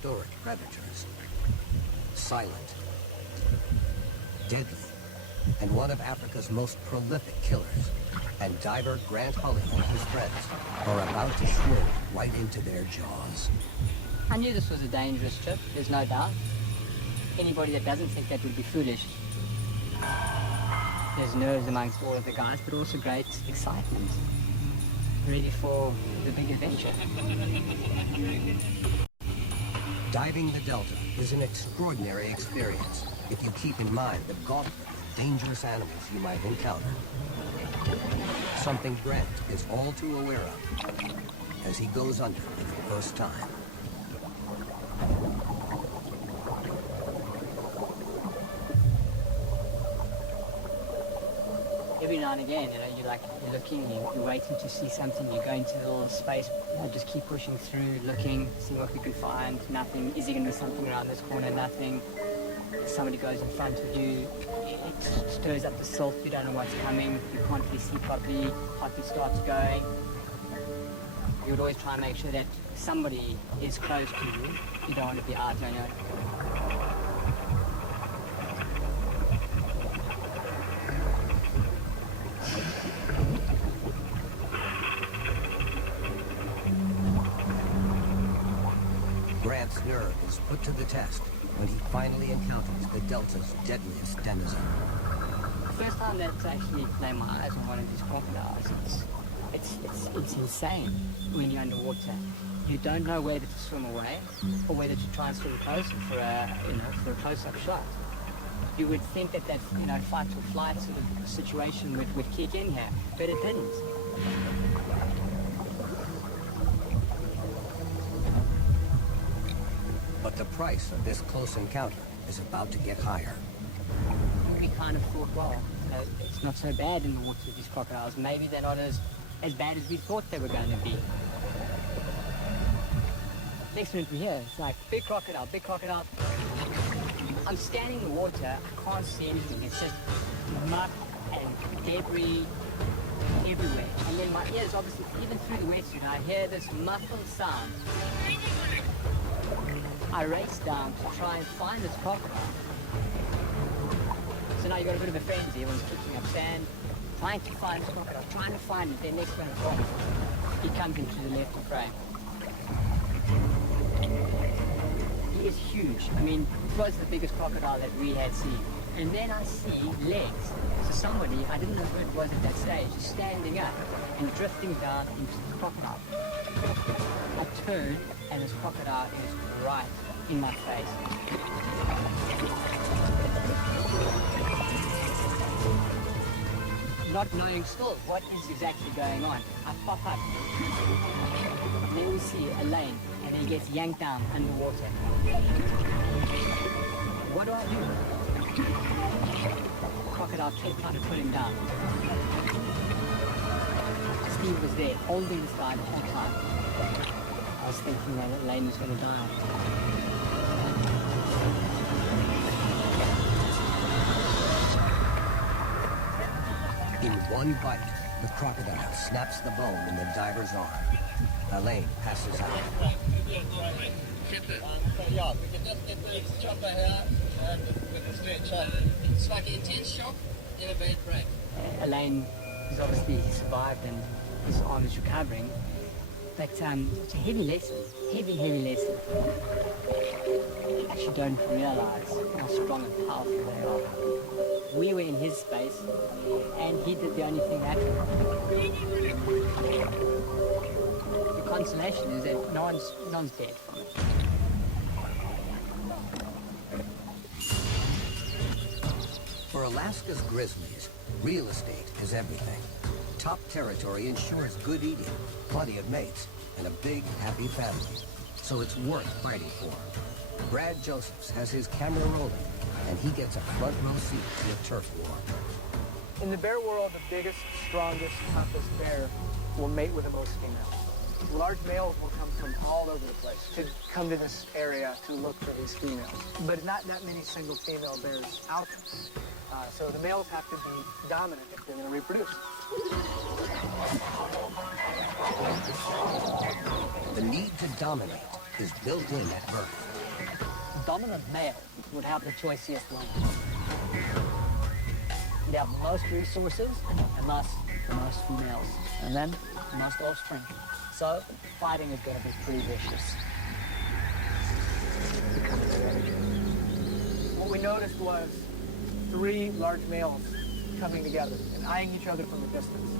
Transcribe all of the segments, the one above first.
prehistoric predators. Silent, deadly, and one of Africa's most prolific killers. And diver Grant Hulley and his friends are about to swim right into their jaws. I knew this was a dangerous trip, there's no doubt. Anybody that doesn't think that would be foolish. There's nerves amongst all of the guys, but also great excitement. Ready for the big adventure. Diving the Delta is an extraordinary experience if you keep in mind the gauntlet of dangerous animals you might encounter. Something Grant is all too aware of as he goes under for the first time. Every now and again, you're looking, you're waiting to see something, you go into the little space, just keep pushing through, looking, seeing what we can find, nothing. Is there going to be something around this corner? Nothing. Somebody goes in front of you, it stirs up the silt, you don't know what's coming, you can't really see properly, heartbeat starts going. You would always try and make sure that somebody is close to you, you don't want to be out on your own. Grant's nerve is put to the test when he finally encounters the Delta's deadliest denizen. The first time that I actually lay my eyes on one of these crocodiles, it's insane when you're underwater. You don't know whether to swim away or whether to try and swim closer for a close-up shot. You would think that fight or flight sort of situation would kick in here, but it didn't. But the price of this close encounter is about to get higher. We kind of thought, well, it's not so bad in the water with these crocodiles. Maybe they're not as bad as we thought they were going to be. Next minute we're here, it's like, big crocodile, big crocodile. I'm standing in the water, I can't see anything. It's just mud and debris everywhere. And then my ears, obviously, even through the wetsuit, I hear this muffled sound. I race down to try and find this crocodile. So now you've got a bit of a frenzy. Everyone's kicking up sand, trying to find this crocodile, trying to find it. Then next one, he comes into the left of frame. He is huge. I mean, it was the biggest crocodile that we had seen. And then I see legs. So somebody, I didn't know who it was at that stage, is standing up and drifting down into the crocodile. I turn, and this crocodile is right in my face. Not knowing still what is exactly going on, I pop up. And then we see a lane, and he gets yanked down underwater. What do I do? The crocodile kept trying to put him down. Steve was there, holding this guy the whole time. I was thinking that Lane was going to die. In one bite, the crocodile snaps the bone in the diver's arm. Elaine passes out. Yeah, we can just get the chopper here with the stretch up. It's like an intense shock in a bad break. Elaine is obviously survived and his arm is recovering. But it's a heavy lesson, heavy lesson. You actually don't realize how strong and powerful they are. We were in his space, and he did the only thing that could. The consolation is that no one's dead from it. For Alaska's grizzlies, real estate is everything. Top territory ensures good eating, plenty of mates, and a big, happy family. So it's worth fighting for. Brad Josephs has his camera rolling, and he gets a front row seat to a turf war. In the bear world, the biggest, strongest, toughest bear will mate with the most females. Large males will come from all over the place to come to this area to look for these females. But not that many single female bears out there. So the males have to be dominant if they're going to reproduce. The need to dominate is built in at birth. Dominant male would have the choicest land. He'd have the most resources and thus the most females, and then the most offspring. So fighting is going to be pretty vicious. What we noticed was 3 large males coming together and eyeing each other from a distance.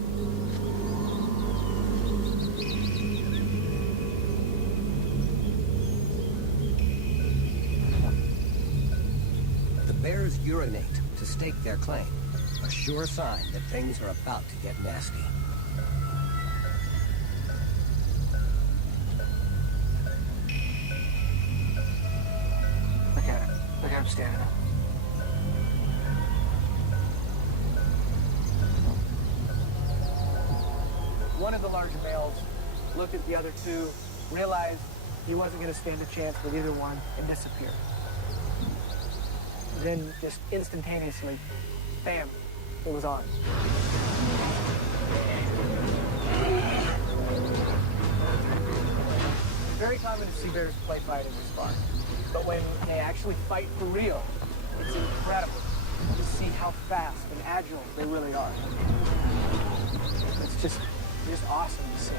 The bears urinate to stake their claim, a sure sign that things are about to get nasty. Look at it. Look at him standing up. One of the larger males looked at the other 2, realized he wasn't going to stand a chance with either one, and disappeared. Then just instantaneously, bam, it was on. Very common to see bears play fight in this spot, but when they actually fight for real, it's incredible to see how fast and agile they really are. It's just awesome to see.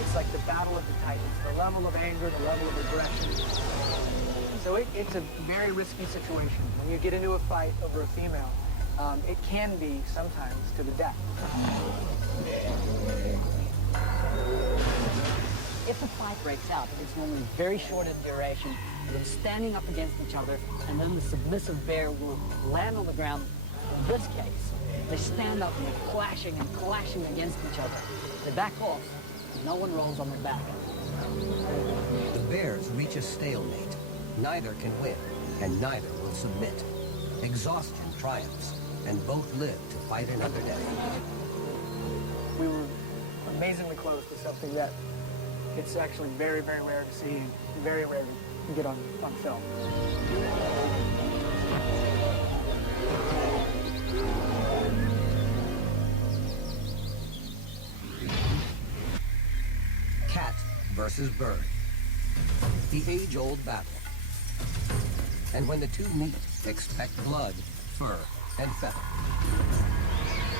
It's like the battle of the titans, the level of anger, the level of aggression. So it's a very risky situation. When you get into a fight over a female, it can be sometimes to the death. If a fight breaks out, it's normally very short in duration, and then standing up against each other, and then the submissive bear will land on the ground. In this case, they stand up and they're clashing against each other. They back off, and no one rolls on their back. The bears reach a stalemate. Neither can win, and neither will submit. Exhaustion triumphs, and both live to fight another day. We were amazingly close to something that it's actually very, very rare to see, and very rare to get on film. Cat versus bird. The age-old battle. And when the two meet, expect blood, fur, and feather.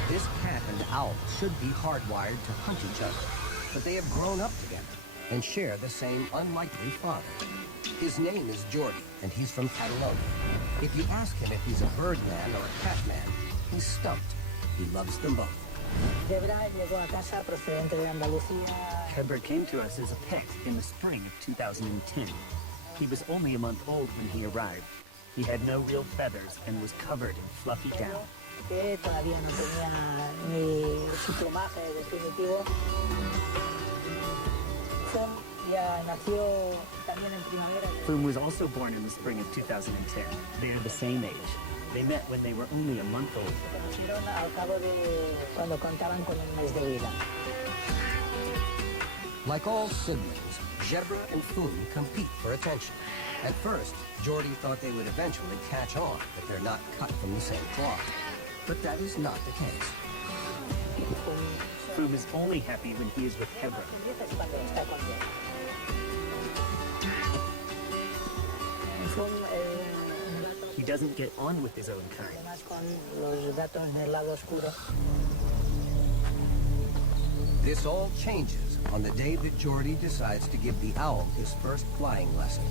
This cat and owl should be hardwired to hunt each other, but they have grown up together and share the same unlikely father. His name is Jordy, and he's from Catalonia. If you ask him if he's a bird man or a cat man, he's stumped. He loves them both. Hebra came to us as a pet in the spring of 2010. He was only a month old when he arrived. He had no real feathers and was covered in fluffy down. Todavía no tenía ni su plumaje definitivo. Ya nació también en primavera. Foom was also born in the spring of 2010. They are the same age. They met when they were only a month old. Se conocieron al cabo de cuando contaban con un mes de vida. Like all siblings, Zebra and Foom compete for attention. At first, Jordy thought they would eventually catch on, that they're not cut from the same cloth. But that is not the case. Foom is only happy when he is with Hebra. Es cuando está con él. He doesn't get on with his own kind. Además con los gatos del lado oscuro. This all changes on the day that Jordy decides to give the owl his first flying lesson.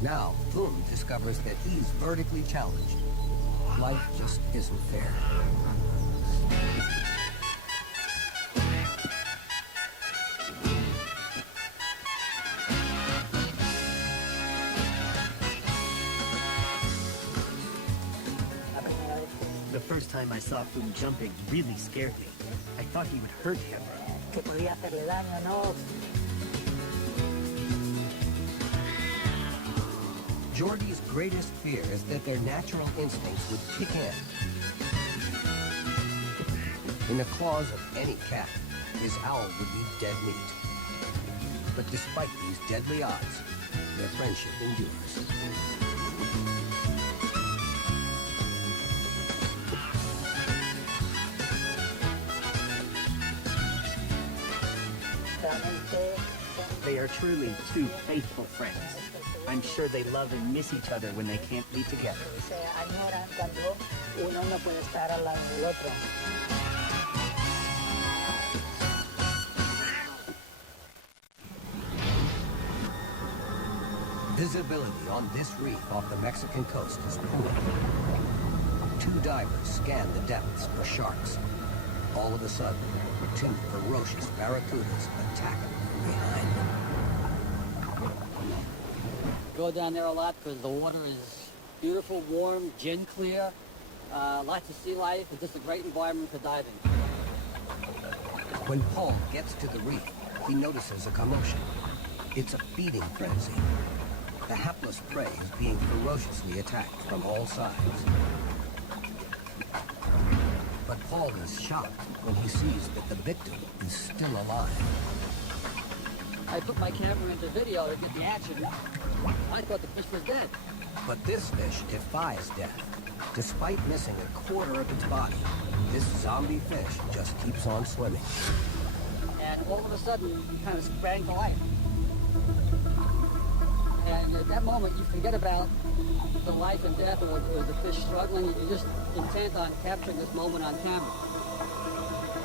Now, Foom discovers that he's vertically challenged. Life just isn't fair. The first time I saw Foom jumping really scared me. I thought he would hurt Hebra. Que podía hacerle daño, ¿no? Jordy's greatest fear is that their natural instincts would kick in. In the claws of any cat, his owl would be dead meat. But despite these deadly odds, their friendship endures. They're truly two faithful friends. I'm sure they love and miss each other when they can't be together. Se añoran cuando uno no puede estar al lado del otro. Visibility on this reef off the Mexican coast is poor. Two divers scan the depths for sharks. All of a sudden, two ferocious barracudas attack them from behind. Go down there a lot because the water is beautiful, warm, gin clear, lots of sea life. It's just a great environment for diving. When Paul gets to the reef, he notices a commotion. It's a feeding frenzy. The hapless prey is being ferociously attacked from all sides. But Paul is shocked when he sees that the victim is still alive. I put my camera into video to get the action. I thought the fish was dead. But this fish defies death. Despite missing a quarter of its body, this zombie fish just keeps on swimming. And all of a sudden, he kind of sprang to life. And at that moment, you forget about the life and death or the fish struggling. You're just intent on capturing this moment on camera.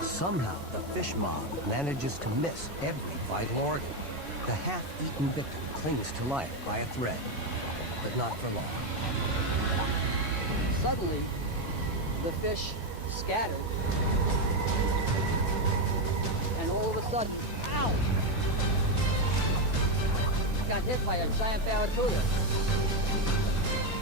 Somehow, the fish mob manages to miss every vital organ. The half-eaten victim clings to life by a thread, but not for long. Suddenly, the fish scattered. And all of a sudden, ow! Got hit by a giant barracuda.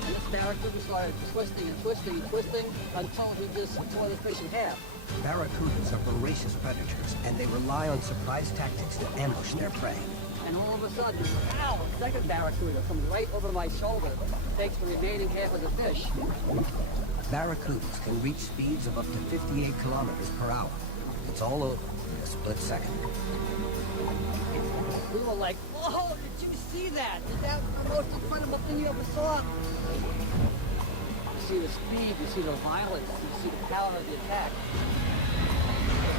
And this barracuda started twisting and twisting and twisting until he just tore the fish in half. Barracudas are voracious predators, and they rely on surprise tactics to ambush their prey. And all of a sudden, ow! A second barracuda comes right over my shoulder, takes the remaining half of the fish. Barracudas can reach speeds of up to 58 kilometers per hour. It's all over in a split second. We were like, oh, did you see that? Is that the most incredible thing you ever saw? You see the speed, you see the violence, you see the power of the attack.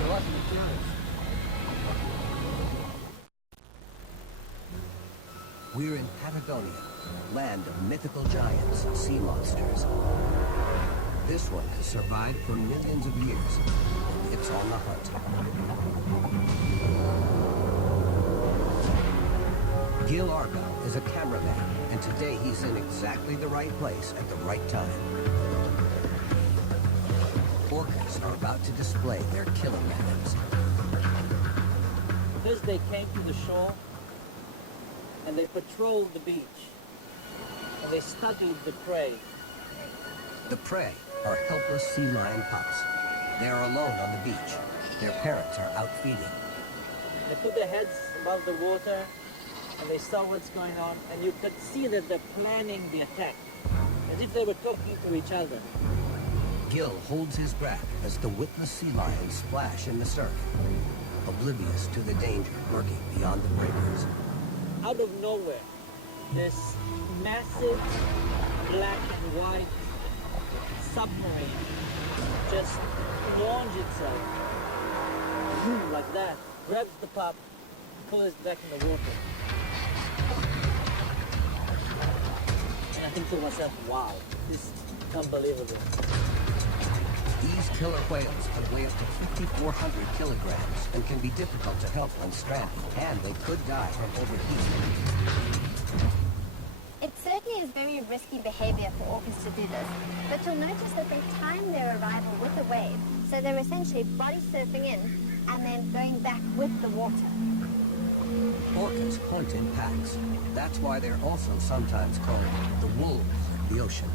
It wasn't materials. We're in Patagonia, land of mythical giants and sea monsters. This one has survived for millions of years, and it's on the hunt. Gil Argyle is a cameraman, and today he's in exactly the right place at the right time. Orcas are about to display their killer methods. First they came to the shore and they patrolled the beach and they studied the prey. The prey are helpless sea lion pups. They are alone on the beach. Their parents are out feeding. They put their heads above the water and they saw what's going on, and you could see that they're planning the attack, as if they were talking to each other. Gil holds his breath as the witless sea lions splash in the surf, oblivious to the danger lurking beyond the breakers. Out of nowhere, this massive black and white submarine just launched itself like that, grabs the pup, pulls it back in the water. And I think to myself, wow, this is unbelievable. These killer whales can weigh up to 5,400 kilograms and can be difficult to help when stranded, and they could die from overheating. It certainly is very risky behavior for orcas to do this, but you'll notice that they time their arrival with the wave, so they're essentially body surfing in and then going back with the water. Orcas hunt in packs. That's why they're also sometimes called the wolves of the ocean.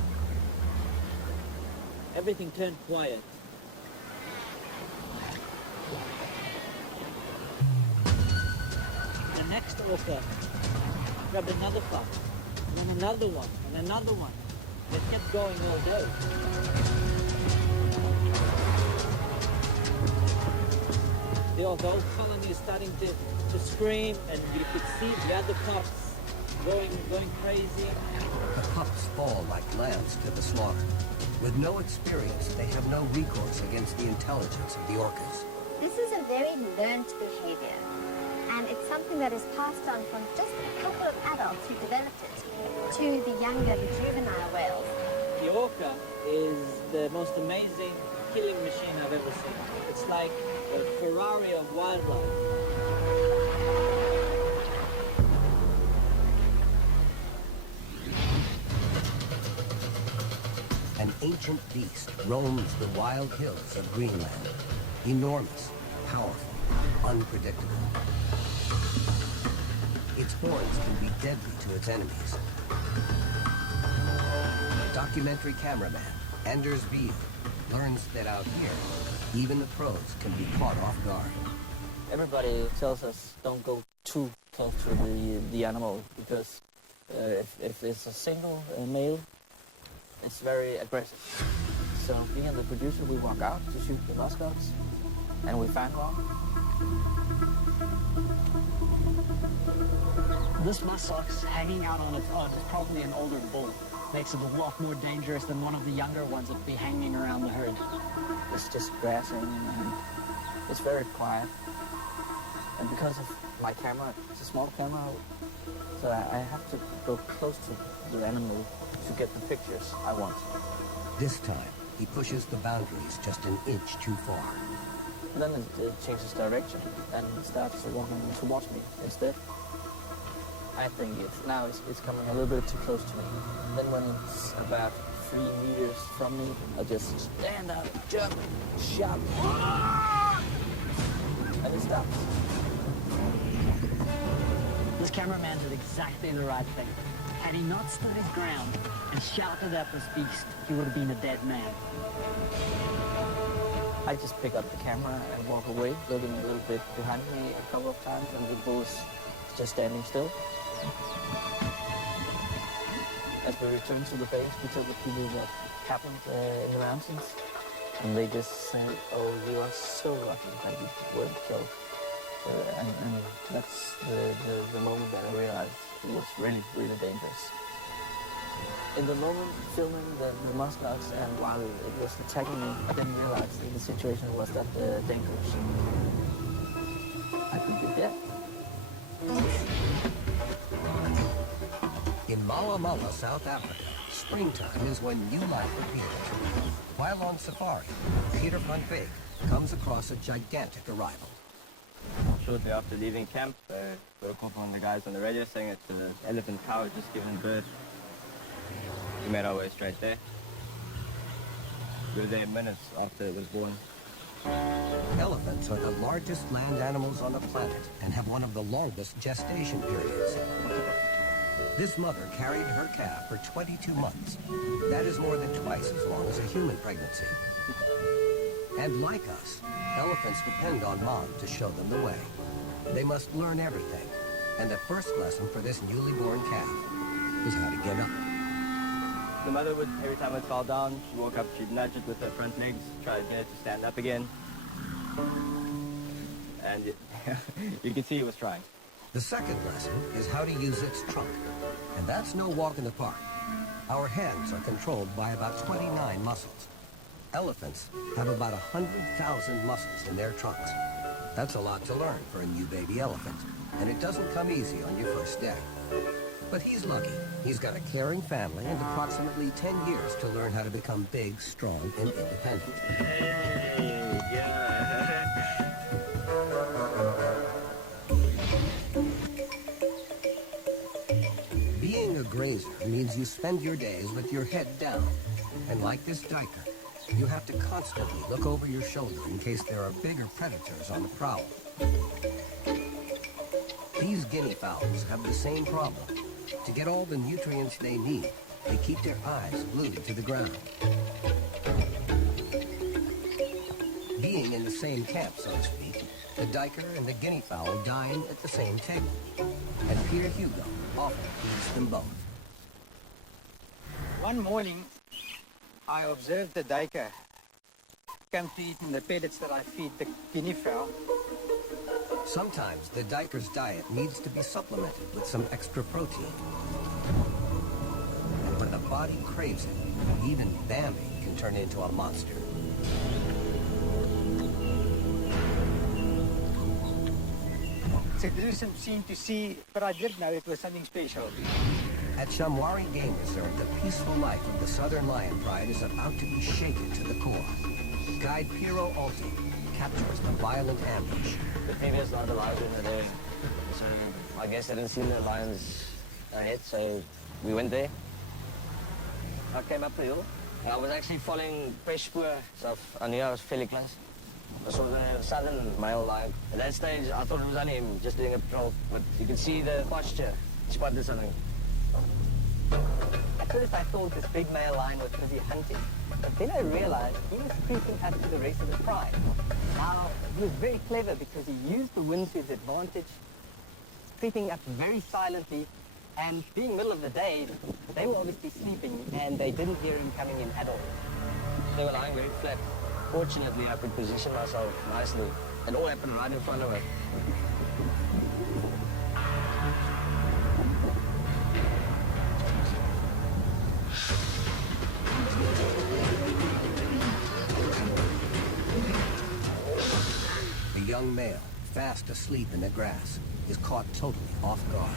Everything turned quiet. The next orca grabbed another pup, and then another one, and another one. They kept going all day. The whole colony is starting to scream, and you could see the other pups going crazy. The pups fall like lambs to the slaughter. With no experience, they have no recourse against the intelligence of the orcas. This is a very learned behavior, and and it's something that is passed on from just a couple of adults who developed it to the younger, the juvenile whales. The orca is the most amazing killing machine I've ever seen. It's like a Ferrari of wildlife. An ancient beast roams the wild hills of Greenland. Enormous, powerful, unpredictable. Its horns can be deadly to its enemies. Documentary cameraman Anders Biel learns that out here, even the pros can be caught off guard. Everybody tells us don't go too close to the animal because if it's a single male, it's very aggressive. So me and the producer, we walk out to shoot the muskox, and we find one. This muskox hanging out on its own is probably an older bull. Makes it a lot more dangerous than one of the younger ones that'd be hanging around the herd. It's just grassing, and it's very quiet. And because of my camera, it's a small camera, so I have to go close to the animal to get the pictures I want. This time, he pushes the boundaries just an inch too far. And then it changes direction and starts walking towards me instead. I think it's coming a little bit too close to me. Then when it's about 3 meters from me, I just stand up, jump, shout, and it stops. This cameraman did exactly the right thing. Had he not stood his ground and shouted at this beast, he would have been a dead man. I just pick up the camera and walk away, looking a little bit behind me a couple of times, and the bull is just standing still. As we return to the base, we tell the people what happened in the mountains, and they just say, "Oh, you are so lucky that you weren't killed." And that's the moment that I realized it was really, really dangerous. In the moment filming the muskox, and while it was attacking me, I didn't realize that the situation was that dangerous. I could be dead. In Mala Mala, South Africa, springtime is when new life appears. While on safari, Peter van Beek comes across a gigantic arrival. Shortly after leaving camp, got a call from the guys on the radio saying that the elephant cow had just given birth. We made our way straight there. We were there minutes after it was born. Elephants are the largest land animals on the planet and have one of the longest gestation periods. This mother carried her calf for 22 months. That is more than twice as long as a human pregnancy. And like us, elephants depend on mom to show them the way. They must learn everything. And the first lesson for this newly born calf is how to get up. The mother would, every time it fell down, she'd walk up, she'd nudge it with her front legs, try to get it to stand up again. And you can see he was trying. The second lesson is how to use its trunk. And that's no walk in the park. Our hands are controlled by about 29 muscles. Elephants have about 100,000 muscles in their trunks. That's a lot to learn for a new baby elephant, and it doesn't come easy on your first day. But he's lucky. He's got a caring family and approximately 10 years to learn how to become big, strong, and independent. Being a grazer means you spend your days with your head down. And like this duiker, you have to constantly look over your shoulder in case there are bigger predators on the prowl. These guinea fowls have the same problem. To get all the nutrients they need, they keep their eyes glued to the ground. Being in the same camp, so to speak, the duiker and the guinea fowl dine at the same table. And Peter Hugo often eats them both. One morning, I observed the duiker come to eat in the pellets that I feed the guinea fowl. Sometimes the duiker's diet needs to be supplemented with some extra protein. And when the body craves it, even Bambi can turn into a monster. It's a gruesome scene to see, but I did know it was something special. At Shamwari Game Reserve, the peaceful life of the Southern Lion Pride is about to be shaken to the core. Guide Piero Alti captures the violent ambush. The previous lot of lions were there, so I guess I didn't see the lions ahead, so we went there. I came up the hill. I was actually following fresh spoor, so I knew I was fairly close. I saw the southern male lion. At that stage, I thought it was only him just doing a patrol, but you could see the posture. He spotted something. At first I thought this big male lion was busy hunting, but then I realized he was creeping up to the rest of the pride. Now, he was very clever because he used the wind to his advantage, creeping up very silently, and being middle of the day, they were obviously sleeping and they didn't hear him coming in at all. They were lying very flat. Fortunately, I could position myself nicely. It all happened right in front of me. A young male, fast asleep in the grass, is caught totally off guard.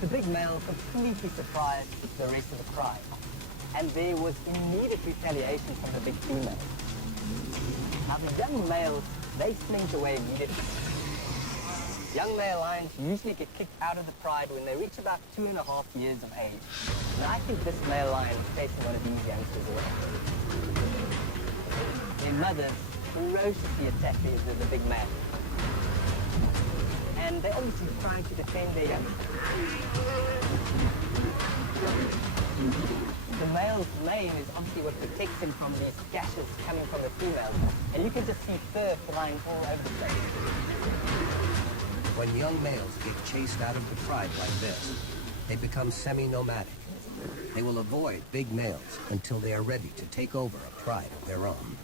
The big male completely surprised the rest of the pride, and there was immediate retaliation from the big female. Now the young males, they slink away immediately. Young male lions usually get kicked out of the pride when they reach about 2.5 years of age. And I think this male lion is facing one of these youngsters away. Their mother ferociously attacked the big man. And they're obviously trying to defend their young. The male's mane is obviously what protects him from these gashes coming from the female. And you can just see fur flying all over the place. When young males get chased out of the pride like this, they become semi-nomadic. They will avoid big males until they are ready to take over a pride of their own.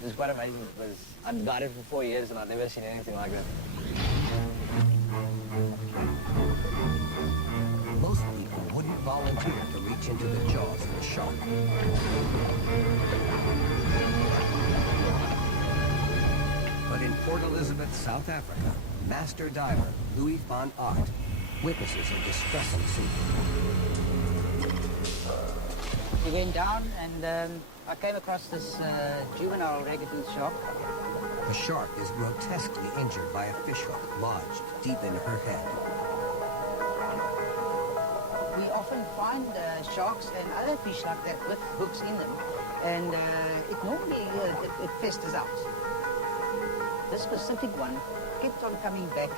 This is quite amazing because I've guided for 4 years and I've never seen anything like that. Most people wouldn't volunteer to reach into the jaws of a shark. But in Port Elizabeth, South Africa, master diver Louis van Aert witnesses a distressing scene. We went down and I came across this juvenile ragged-tooth shark. The shark is grotesquely injured by a fishhook lodged deep in her head. We often find sharks and other fish like that with hooks in them, and it normally it festers out. This specific one kept on coming back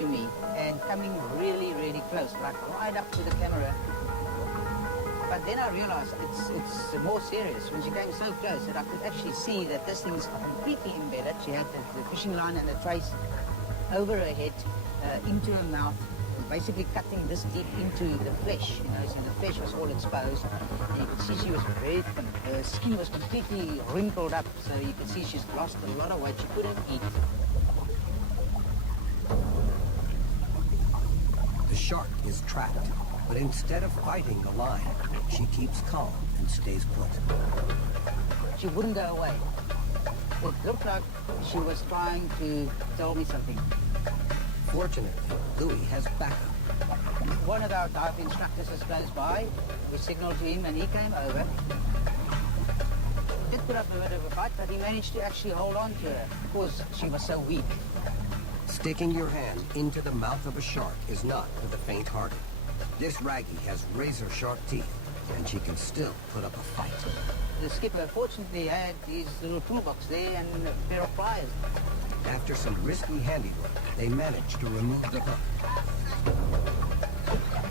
to me and coming really, really close, like right up to the camera. But then I realized it's more serious when she came so close that I could actually see that this thing is completely embedded. She had the fishing line and the trace over her head, into her mouth, basically cutting this deep into the flesh. You know, so the flesh was all exposed. And you could see she was very thin. Her skin was completely wrinkled up, so you could see she's lost a lot of weight. She couldn't eat. The shark is trapped, but instead of fighting the line, she keeps calm and stays put. She wouldn't go away. It looked like she was trying to tell me something. Fortunately, Louis has backup. One of our dive instructors was close by. We signaled to him and he came over. Did put up a bit of a fight, but he managed to actually hold on to her because she was so weak. Sticking your hand into the mouth of a shark is not for the faint-hearted. This Raggy has razor-sharp teeth, and she can still put up a fight. The skipper fortunately had his little toolbox there and a pair of pliers. After some risky handiwork, they managed to remove the hook.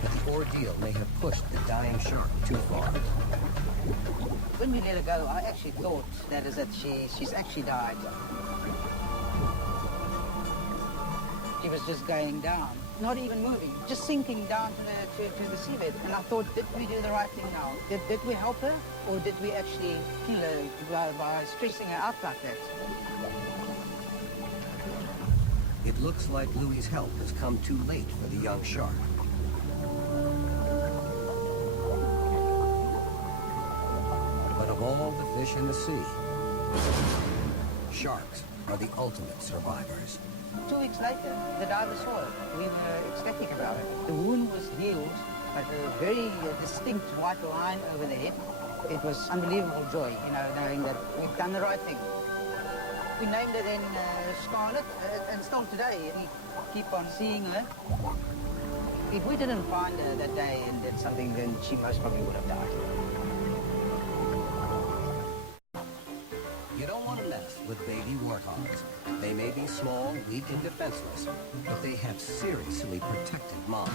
But the ordeal may have pushed the dying shark too far. When we let her go, I actually thought that is that she's actually died. She was just going down, not even moving, just sinking down to the seabed. And I thought, did we do the right thing now? Did we help her, or did we actually kill her by stressing her out like that? It looks like Louis' help has come too late for the young shark. of all the fish in the sea, sharks are the ultimate survivors. 2 weeks later, the divers saw it. We were ecstatic about it. The wound was healed, but a very distinct white line over the head. It was unbelievable joy, you know, knowing that we've done the right thing. We named her then Scarlet, and still today we keep on seeing her. If we didn't find her that day and did something, then she most probably would have died. You don't want to mess with baby warthogs. They may be small, weak, and defenseless, but they have seriously protected moms.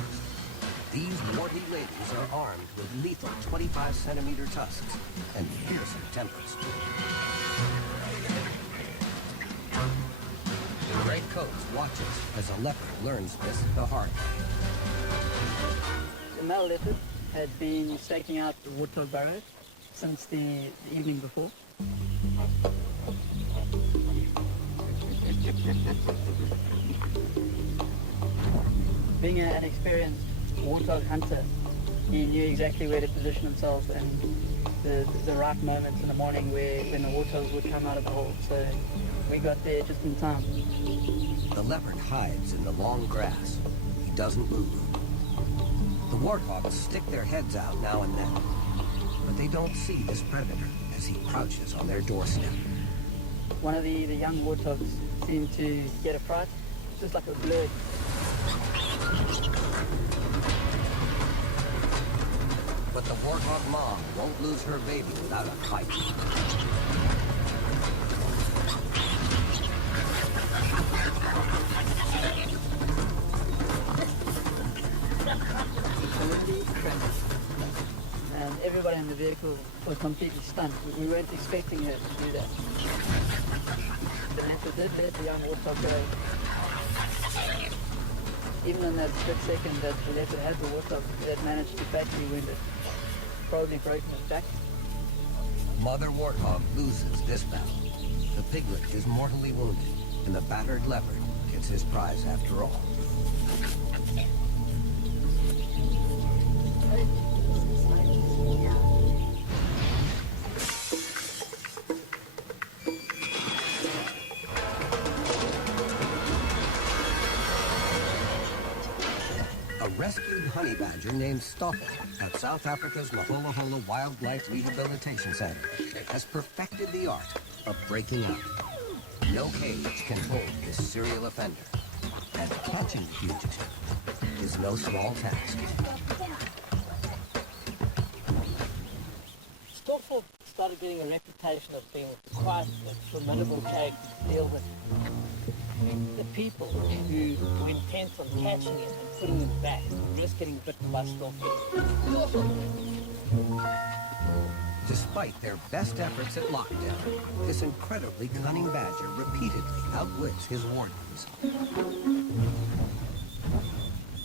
These warty ladies are armed with lethal 25-centimeter tusks and fearsome tempers. The gray coat watches as a leopard learns this the hard way. The male leopard had been staking out the warthog burrow since the evening before. Being an experienced warthog hunter, he knew exactly where to position himself and the right moments in the morning when the warthogs would come out of the hole. So we got there just in time. The leopard hides in the long grass. He doesn't move. The warthogs stick their heads out now and then, but they don't see this predator as he crouches on their doorstep. One of the young warthogs seemed to get a fright, just like a blur. But the warthog mom won't lose her baby without a fight. And everybody in the vehicle was completely stunned. We weren't expecting her to do that. The leopard did let the young warthog go. Even in that split second that the leopard had the warthog, it managed to fatally wound it. Probably broken its back. Mother warthog loses this battle. The piglet is mortally wounded, and the battered leopard gets his prize after all. A rescued honey badger named Stoffel at South Africa's Maholohola Wildlife Rehabilitation Center has perfected the art of breaking out. No cage can hold this serial offender, and catching the fugitive is no small task. Stoffel started getting a reputation of being quite a formidable character to deal with. The people who were intent on catching him and putting him back risk getting bitten by Stoffel. Despite their best efforts at lockdown, this incredibly cunning badger repeatedly outwits his wardens.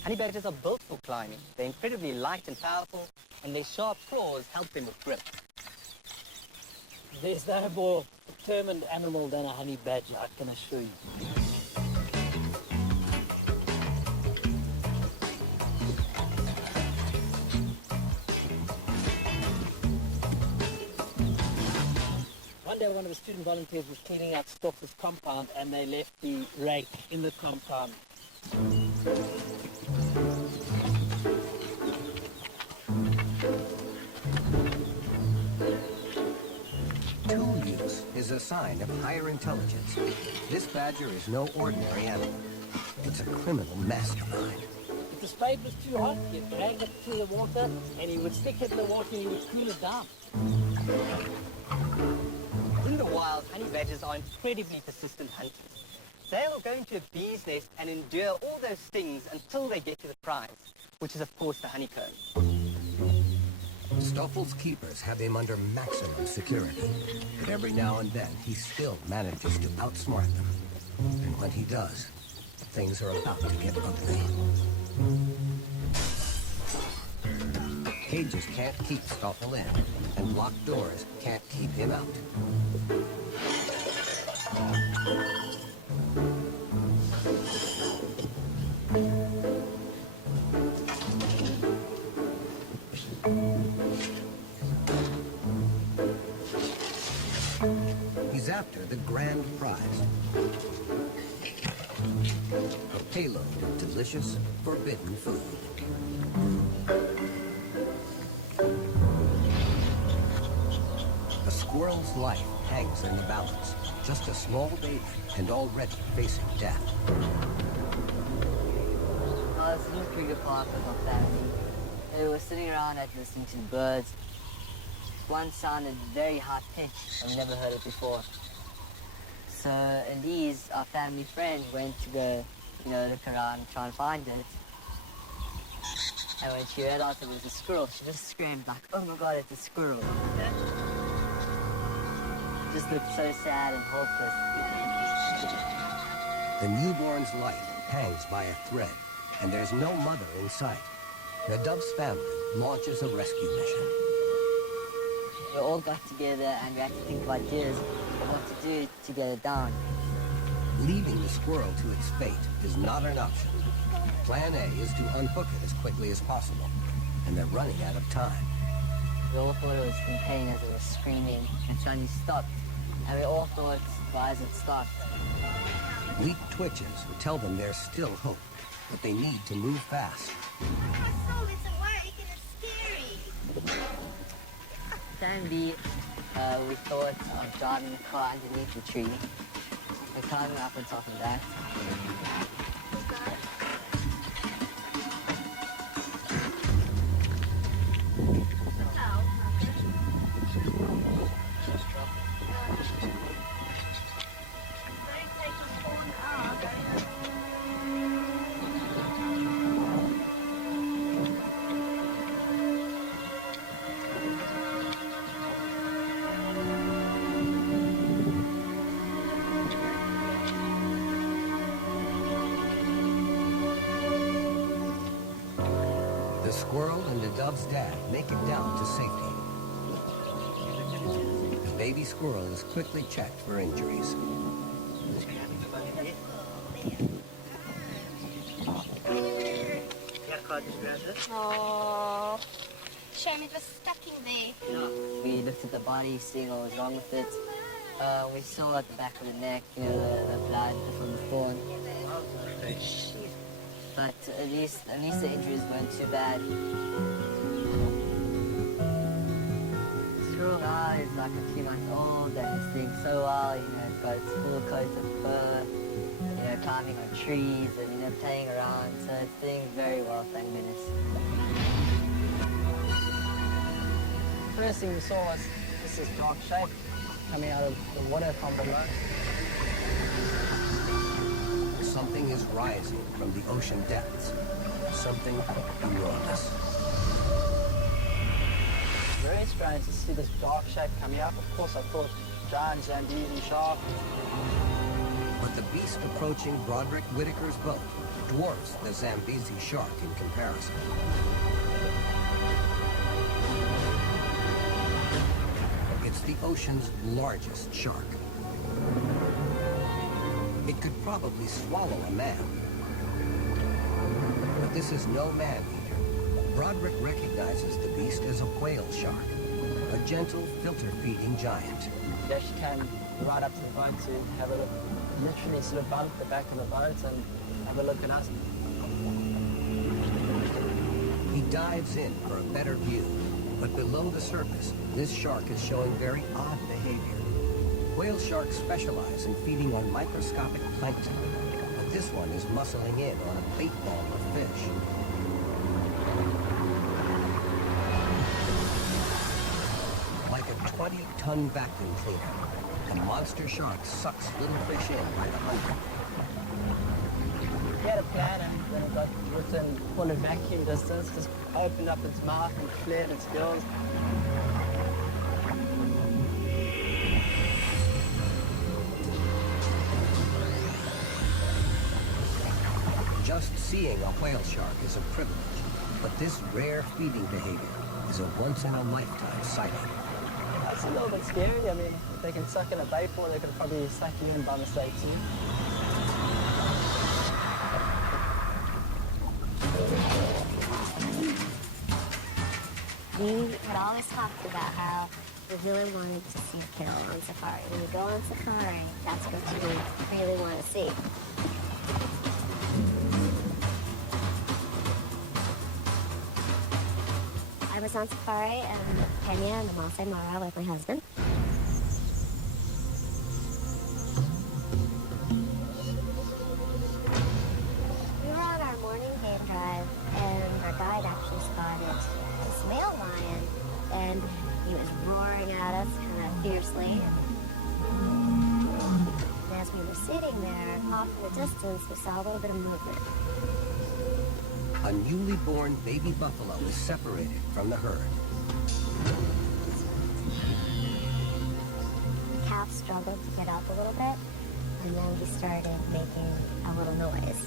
Honey badgers are built for climbing. They're incredibly light and powerful, and their sharp claws help them with grip. There's no more determined animal than a honey badger, I can assure you. One day one of the student volunteers was cleaning out Stoffel's compound and they left the rake in the compound. Tool use is a sign of higher intelligence. This badger is no ordinary animal. It's a criminal mastermind. If the spade was too hot, he'd drag it to the water and he would stick it in the water and he would cool it down. In the wild, honey badgers are incredibly persistent hunters. They'll go into a bee's nest and endure all those stings until they get to the prize, which is of course the honeycomb. Stoffel's keepers have him under maximum security, but every now and then he still manages to outsmart them. And when he does, things are about to get ugly. Cages can't keep Stoffel in, and locked doors can't keep him out. the grand prize. A payload of delicious, forbidden food. A squirrel's life hangs in the balance. Just a small baby and already facing death. I was in the cricket park with my family. We were sitting around listening to the birds. One sounded very high-pitched. I've never heard it before. So Elise, our family friend, went to go, look around and try and find it. And when she realized it was a squirrel, she just screamed like, "Oh my God, it's a squirrel." Just looked so sad and hopeless. The newborn's life hangs by a thread, and there's no mother in sight. The Dove's family launches a rescue mission. We all got together and we had to think of ideas of what to do to get it down. Leaving the squirrel to its fate is not an option. Plan A is to unhook it as quickly as possible, and they're running out of time. We all thought it was in pain as it was screaming, and suddenly stopped. And we all thought, why has it stopped? Weak twitches would tell them there's still hope, but they need to move fast. Plan B, we thought of driving the car underneath the tree. We're climbing up on top of that. The squirrel and the dove's dad make it down to safety. The baby squirrel is quickly checked for injuries. Oh, shame it was stuck in there. We looked at the body, seeing what was wrong with it. We saw at the back of the neck, the blood from the thorn. But at least the injuries weren't too bad. Squirrel now is like a few months old and it's doing so well, it's got its full coat of fur, climbing on trees and playing around, so it's doing very well, thank goodness. First thing we saw was this dark shape coming out of the water from below. Something is rising from the ocean depths. Something enormous. Very strange to see this dark shape coming up. Of course, I thought giant Zambezi shark. But the beast approaching Broderick Whitaker's boat dwarfs the Zambezi shark in comparison. It's the ocean's largest shark. It could probably swallow a man. But this is no man-eater. Broderick recognizes the beast as a whale shark, a gentle, filter-feeding giant. He actually came right up to the boat to have a look, literally sort of bumped the back of the boat and have a look at us. He dives in for a better view, but below the surface, this shark is showing very odd behavior. Whale sharks specialize in feeding on microscopic plankton, but this one is muscling in on a bait ball of fish. Like a 20-ton vacuum cleaner, the monster shark sucks little fish in by the hundred. He had a plan and when it got within full of vacuum distance, just opened up its mouth and flared its gills. Just seeing a whale shark is a privilege, but this rare feeding behavior is a once-in-a-lifetime sighting. That's a little bit scary. I mean, if they can suck in a bait ball, they could probably suck you in by mistake too. We had always talked about how We really wanted to see a kill on safari. When you go on safari, that's what you really want to see. I was on safari in Kenya and the Masai Mara with my husband. We were on our morning game drive, and our guide actually spotted this male lion, and he was roaring at us kind of fiercely. And as we were sitting there, off in the distance, we saw a little bit of movement. A newly born baby buffalo is separated from the herd. The calf struggled to get up a little bit, and then he started making a little noise.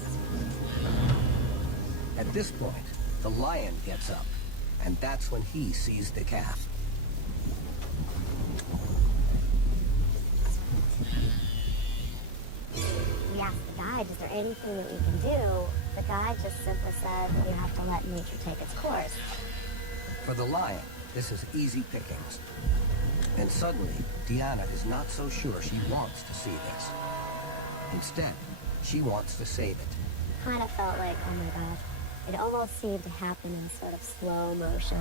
At this point, the lion gets up, and that's when he sees the calf. We asked the guide, is there anything that we can do? The guide just simply said, you have to let nature take its course. For the lion, this is easy pickings. And suddenly, Diana is not so sure she wants to see this. Instead, she wants to save it. Kind of felt like, oh my God, it almost seemed to happen in sort of slow motion.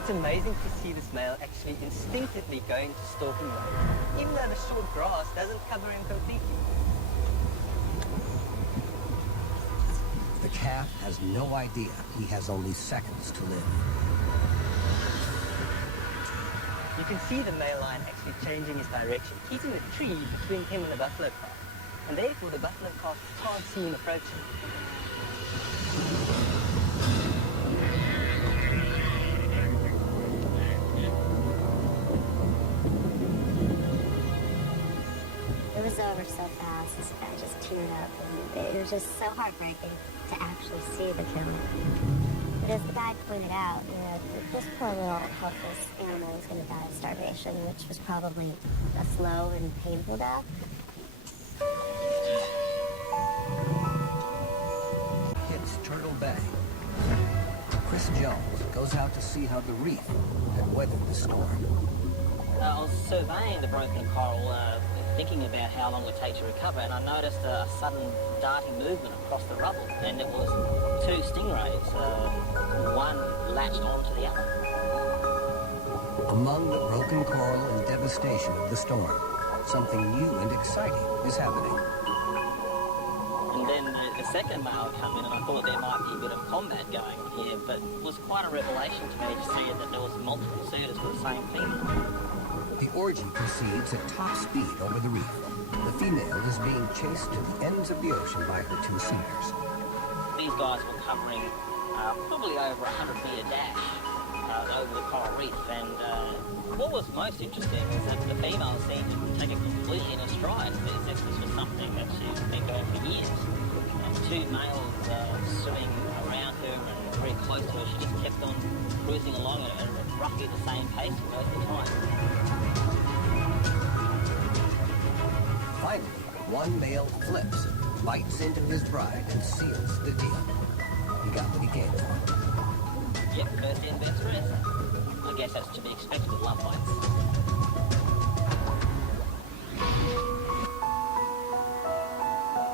It's amazing to see this male actually instinctively going to stalking mode, even though the short grass doesn't cover him completely. The calf has no idea he has only seconds to live. You can see the male lion actually changing his direction. He's in a tree between him and the buffalo calf, and therefore the buffalo calf can't see him approaching. It was over so fast. I just teared up, and it was just so heartbreaking to actually see the kill. But as the guide pointed out, this poor little helpless animal was going to die of starvation, which was probably a slow and painful death. Hits Turtle Bay. Chris Jones goes out to see how the reef had weathered the storm. I was surveying the broken coral, thinking about how long it would take to recover, and I noticed a sudden darting movement across the rubble, and it was two stingrays, one latched onto the other. Among the broken coral and devastation of the storm, something new and exciting is happening. And then the second male come in, and I thought there might be a bit of combat going on here, but it was quite a revelation to me to see that there was multiple suitors for the same female. The orgy proceeds at top speed over the reef. The female is being chased to the ends of the ocean by her two suitors. These guys were covering probably over 100-meter dash over the coral reef, and what was most interesting is that the female seemed to take it completely in her stride, as if this was something that she's been doing for years. Two males swimming around her and very close to her. She just kept on cruising along at roughly the same pace most of the time. Finally, one male flips, bites into his bride, and seals the deal. He got what he came for. Yep, first in, best rest. I guess that's to be expected with love bites.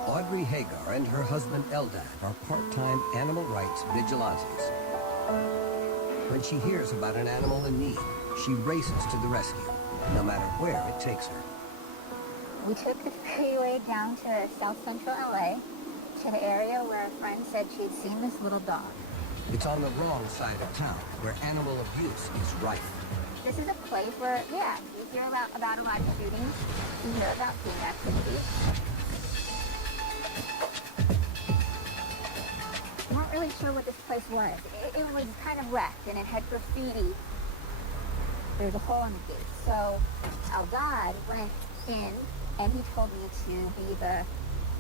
Audrey Hagar and her husband Eldad are part-time animal rights vigilantes. When she hears about an animal in need, she races to the rescue, no matter where it takes her. We took the freeway down to South Central LA, to the area where a friend said she'd seen this little dog. It's on the wrong side of town, where animal abuse is rife. This is a place where, yeah, you hear about a lot of shootings, you hear about gang activity. I'm not really sure what this place was. It was kind of wrecked, and it had graffiti. There's a hole in the gate. So Eldad went in, and he told me to be the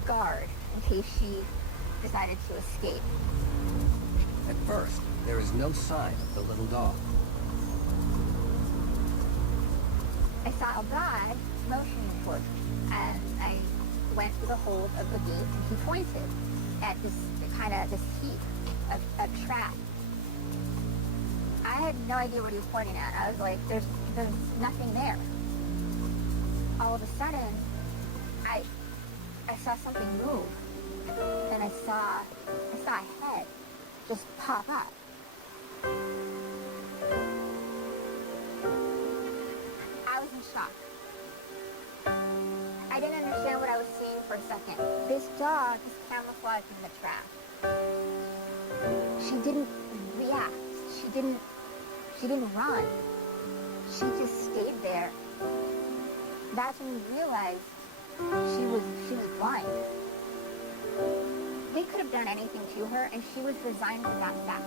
guard in case she decided to escape. At first, there is no sign of the little dog. I saw Eldad motioning towards me, and I went to the hold of the gate, and he pointed at this heap of trash. had no idea what he was pointing at. I was like, there's nothing there. All of a sudden, I saw something move, and I saw a head just pop up. I was in shock. I didn't understand what I was seeing for a second. This dog is camouflaged in the trash. She didn't react. She didn't run. She just stayed there. That's when we realized she was blind. They could have done anything to her, and she was resigned to that fact.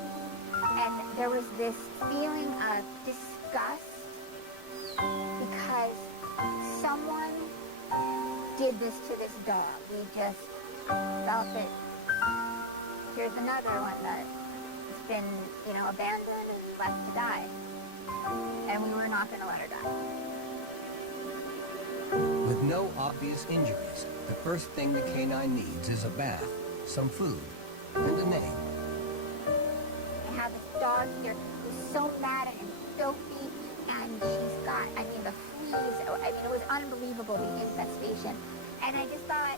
And there was this feeling of disgust because someone did this to this dog. We just felt that here's another one that's been, abandoned and left to die. And we were not going to let her die. With no obvious injuries, the first thing the canine needs is a bath, some food, and a name. I have this dog here who's so mad and filthy, and she's got, the fleas. It was unbelievable, the infestation. And I just thought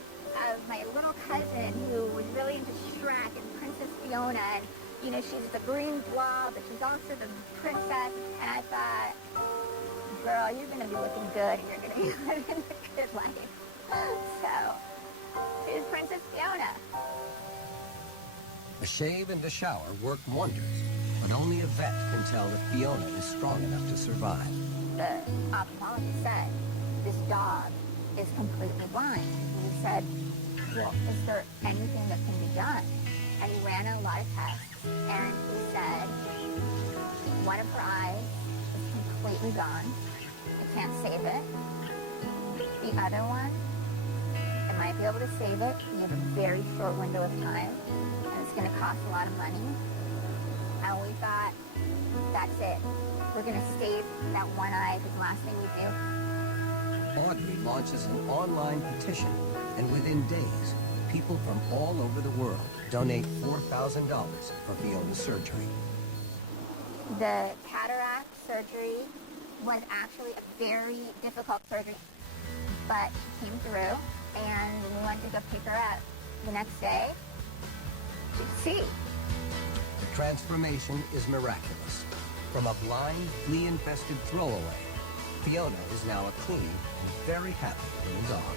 of my little cousin who was really into Shrek and Princess Fiona, and she's the green blob, but she's also the princess. And I thought, girl, you're going to be looking good, and you're going to be living a good life. So, here's Princess Fiona. A shave and a shower work wonders, but only a vet can tell if Fiona is strong enough to survive. The ophthalmologist said, this dog is completely blind. And he said, well, is there anything that can be done? And he ran a lot of tests, and he said, one of her eyes is completely gone. I can't save it. The other one, I might be able to save it. We have a very short window of time, and it's going to cost a lot of money. And we thought, that's it. We're going to save that one eye, because the last thing we do. Audrey launches an online petition, and within days, people from all over the world donate $4,000 for Fiona's surgery. The cataract surgery was actually a very difficult surgery, but she came through, and we went to go pick her up the next day to see. The transformation is miraculous. From a blind, flea-infested throwaway, Fiona is now a clean and very happy little dog.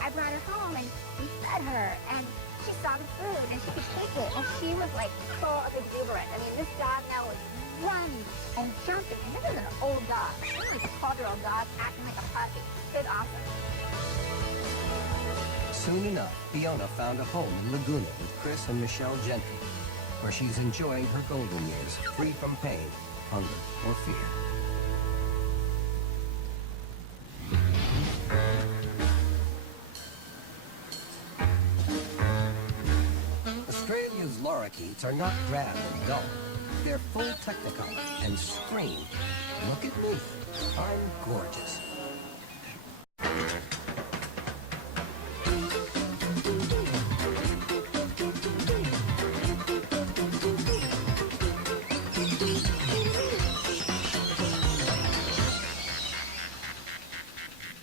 I brought her home, and we fed her, and she saw the food, and she could take it, and she was like full of exuberance. This dog now was running and jumping, and this is an old dog. This is a 12-year-old dog acting like a puppy. It's awesome. Soon enough, Fiona found a home in Laguna with Chris and Michelle Gentry, where she's enjoying her golden years, free from pain, hunger, or fear. Australia's lorikeets are not drab and dull. They're full technicolor and scream, look at me, I'm gorgeous.